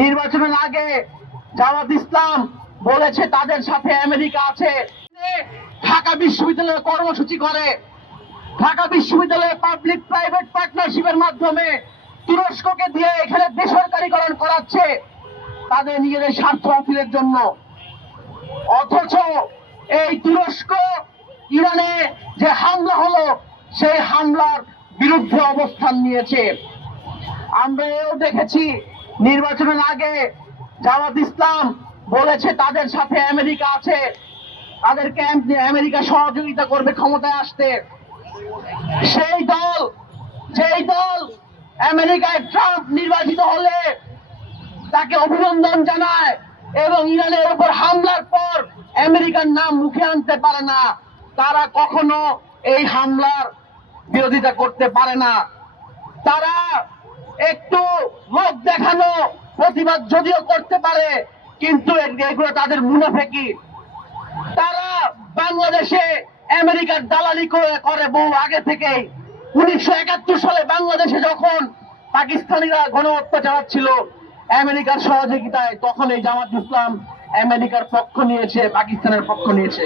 নির্বাচনের আগে জামাত ইসলাম বলেছে তাদের সাথে আমেরিকা আছে। ঢাকা বিশ্ববিদ্যালয়ে কর্মসূচি করে, ঢাকা বিশ্ববিদ্যালয়ে পাবলিক প্রাইভেট পার্টনারশিপের মাধ্যমে তুরস্ককে দিয়ে এখানে বেসরকারীকরণ করাচ্ছে তাদের নিজেদের স্বার্থ হাসিলের জন্য। অথচ এই তুরস্ক ইরানে যে হামলা হলো সেই হামলার বিরুদ্ধে অবস্থান নিয়েছে। আমরা এও দেখেছি নির্বাচনের আগে জামাত ইসলাম বলেছে তাদের সাথে আমেরিকা আছে, তাদেরকে আমেরিকা সহযোগিতা করবে ক্ষমতায় আসতে। সেই দল, যেই দল আমেরিকায় ট্রাম্প নির্বাচিত হলে তাকে অভিনন্দন জানায় এবং ইরানের উপর হামলার পর আমেরিকার নাম মুখে আনতে পারে না, তারা কখনো এই হামলার বিরোধিতা করতে পারে না। তারা একটু লোক দেখানো প্রতিবাদ যদিও করতে পারে, কিন্তু এগুলো তাদের মুনাফেকি। তারা বাংলাদেশে আমেরিকার দালালি করে বহু আগে থেকেই। 1971 সালে বাংলাদেশে যখন পাকিস্তানিরা গণহত্যা চালাচ্ছিল আমেরিকার সহযোগিতায়, তখন এই জামাত ইসলাম আমেরিকার পক্ষ নিয়েছে, পাকিস্তানের পক্ষ নিয়েছে।